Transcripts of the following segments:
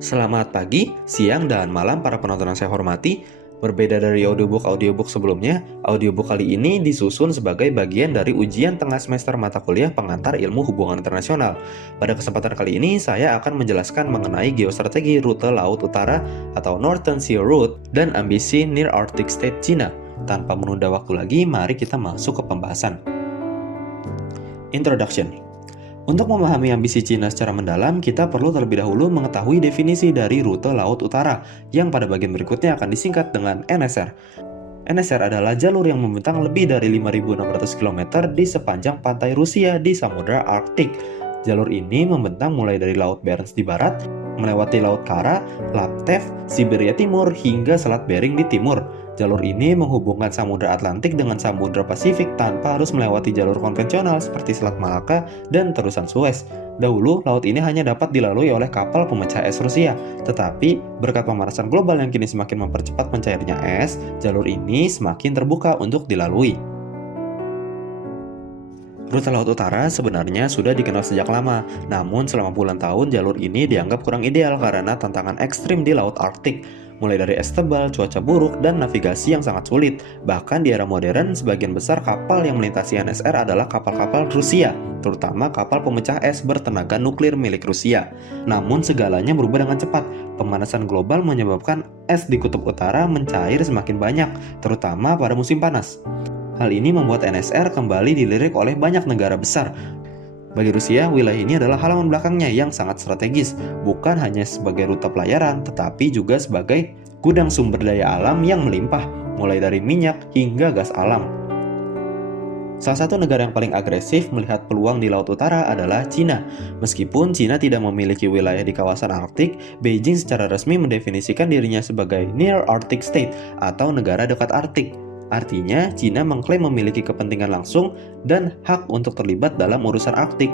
Selamat pagi, siang, dan malam para penonton yang saya hormati. Berbeda dari audiobook sebelumnya, audiobook kali ini disusun sebagai bagian dari ujian tengah semester mata kuliah pengantar ilmu hubungan internasional. Pada kesempatan kali ini, saya akan menjelaskan mengenai geostrategi rute Laut Utara atau Northern Sea Route dan ambisi Near Arctic State China. Tanpa menunda waktu lagi, mari kita masuk ke pembahasan. Introduction. Untuk memahami ambisi Cina secara mendalam, kita perlu terlebih dahulu mengetahui definisi dari rute Laut Utara, yang pada bagian berikutnya akan disingkat dengan NSR. NSR adalah jalur yang membentang lebih dari 5.600 km di sepanjang pantai Rusia di Samudra Arktik. Jalur ini membentang mulai dari Laut Barents di barat, melewati Laut Kara, Laptev, Siberia Timur, hingga Selat Bering di timur. Jalur ini menghubungkan Samudra Atlantik dengan Samudra Pasifik tanpa harus melewati jalur konvensional seperti Selat Malaka dan terusan Suez. Dahulu, laut ini hanya dapat dilalui oleh kapal pemecah es Rusia, tetapi berkat pemanasan global yang kini semakin mempercepat mencairnya es, jalur ini semakin terbuka untuk dilalui. Rute Laut Utara sebenarnya sudah dikenal sejak lama, namun selama puluhan tahun jalur ini dianggap kurang ideal karena tantangan ekstrim di Laut Arktik. Mulai dari es tebal, cuaca buruk, dan navigasi yang sangat sulit. Bahkan di era modern, sebagian besar kapal yang melintasi NSR adalah kapal-kapal Rusia, terutama kapal pemecah es bertenaga nuklir milik Rusia. Namun segalanya berubah dengan cepat. Pemanasan global menyebabkan es di kutub utara mencair semakin banyak, terutama pada musim panas. Hal ini membuat NSR kembali dilirik oleh banyak negara besar. Bagi Rusia, wilayah ini adalah halaman belakangnya yang sangat strategis, bukan hanya sebagai rute pelayaran, tetapi juga sebagai gudang sumber daya alam yang melimpah, mulai dari minyak hingga gas alam. Salah satu negara yang paling agresif melihat peluang di Laut Utara adalah Cina. Meskipun Cina tidak memiliki wilayah di kawasan Arktik, Beijing secara resmi mendefinisikan dirinya sebagai Near Arctic State atau negara dekat Arktik. Artinya, Cina mengklaim memiliki kepentingan langsung dan hak untuk terlibat dalam urusan Arktik.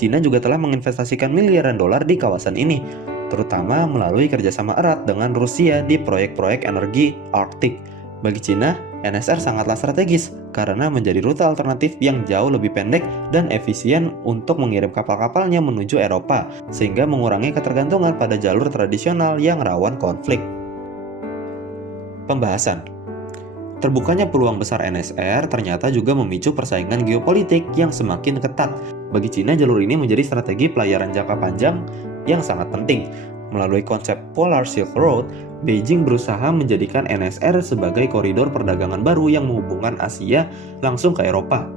Cina juga telah menginvestasikan miliaran dolar di kawasan ini, terutama melalui kerjasama erat dengan Rusia di proyek-proyek energi Arktik. Bagi Cina, NSR sangatlah strategis karena menjadi rute alternatif yang jauh lebih pendek dan efisien untuk mengirim kapal-kapalnya menuju Eropa, sehingga mengurangi ketergantungan pada jalur tradisional yang rawan konflik. Pembahasan. Terbukanya peluang besar NSR ternyata juga memicu persaingan geopolitik yang semakin ketat. Bagi Cina, jalur ini menjadi strategi pelayaran jangka panjang yang sangat penting. Melalui konsep Polar Silk Road, Beijing berusaha menjadikan NSR sebagai koridor perdagangan baru yang menghubungkan Asia langsung ke Eropa.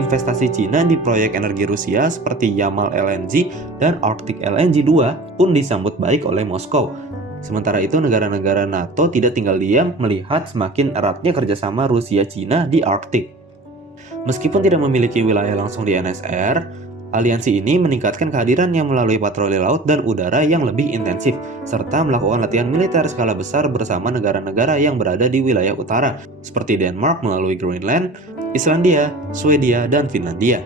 Investasi Cina di proyek energi Rusia seperti Yamal LNG dan Arctic LNG 2 pun disambut baik oleh Moskow. Sementara itu, negara-negara NATO tidak tinggal diam melihat semakin eratnya kerjasama Rusia-Cina di Arktik. Meskipun tidak memiliki wilayah langsung di NSR, aliansi ini meningkatkan kehadirannya melalui patroli laut dan udara yang lebih intensif, serta melakukan latihan militer skala besar bersama negara-negara yang berada di wilayah utara, seperti Denmark melalui Greenland, Islandia, Swedia, dan Finlandia.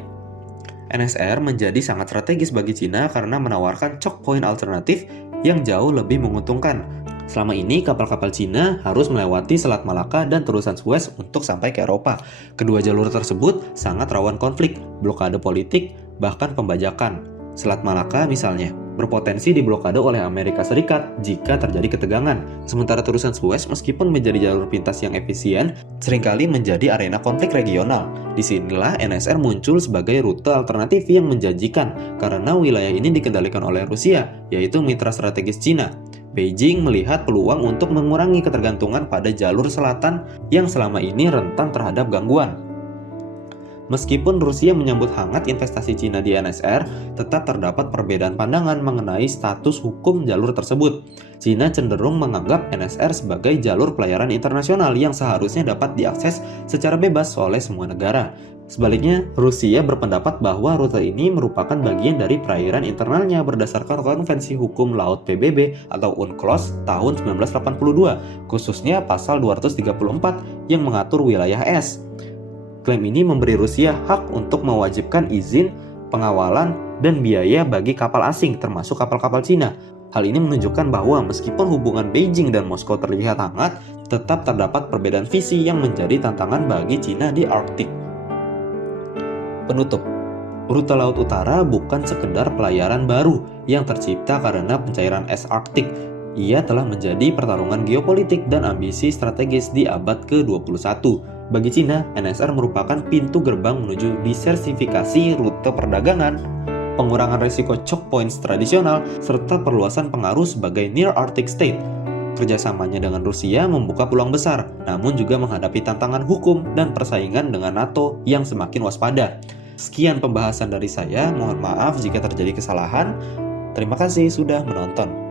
NSR menjadi sangat strategis bagi Cina karena menawarkan choke point alternatif yang jauh lebih menguntungkan. Selama ini, kapal-kapal Cina harus melewati Selat Malaka dan terusan Suez untuk sampai ke Eropa. Kedua jalur tersebut sangat rawan konflik, blokade politik, bahkan pembajakan. Selat Malaka misalnya, berpotensi diblokade oleh Amerika Serikat jika terjadi ketegangan. Sementara terusan Suez meskipun menjadi jalur pintas yang efisien, seringkali menjadi arena konflik regional. Disinilah NSR muncul sebagai rute alternatif yang menjanjikan karena wilayah ini dikendalikan oleh Rusia, yaitu mitra strategis Cina. Beijing melihat peluang untuk mengurangi ketergantungan pada jalur selatan yang selama ini rentan terhadap gangguan. Meskipun Rusia menyambut hangat investasi Cina di NSR, tetap terdapat perbedaan pandangan mengenai status hukum jalur tersebut. Cina cenderung menganggap NSR sebagai jalur pelayaran internasional yang seharusnya dapat diakses secara bebas oleh semua negara. Sebaliknya, Rusia berpendapat bahwa rute ini merupakan bagian dari perairan internalnya berdasarkan Konvensi Hukum Laut PBB atau UNCLOS tahun 1982, khususnya pasal 234 yang mengatur wilayah es. Klaim ini memberi Rusia hak untuk mewajibkan izin, pengawalan, dan biaya bagi kapal asing termasuk kapal-kapal Cina. Hal ini menunjukkan bahwa meskipun hubungan Beijing dan Moskow terlihat hangat, tetap terdapat perbedaan visi yang menjadi tantangan bagi Cina di Arktik. Penutup. Rute Laut Utara bukan sekedar pelayaran baru yang tercipta karena pencairan es Arktik. Ia telah menjadi pertarungan geopolitik dan ambisi strategis di abad ke-21. Bagi Cina, NSR merupakan pintu gerbang menuju diversifikasi rute perdagangan, pengurangan risiko choke points tradisional, serta perluasan pengaruh sebagai Near Arctic State. Kerjasamanya dengan Rusia membuka peluang besar, namun juga menghadapi tantangan hukum dan persaingan dengan NATO yang semakin waspada. Sekian pembahasan dari saya, mohon maaf jika terjadi kesalahan. Terima kasih sudah menonton.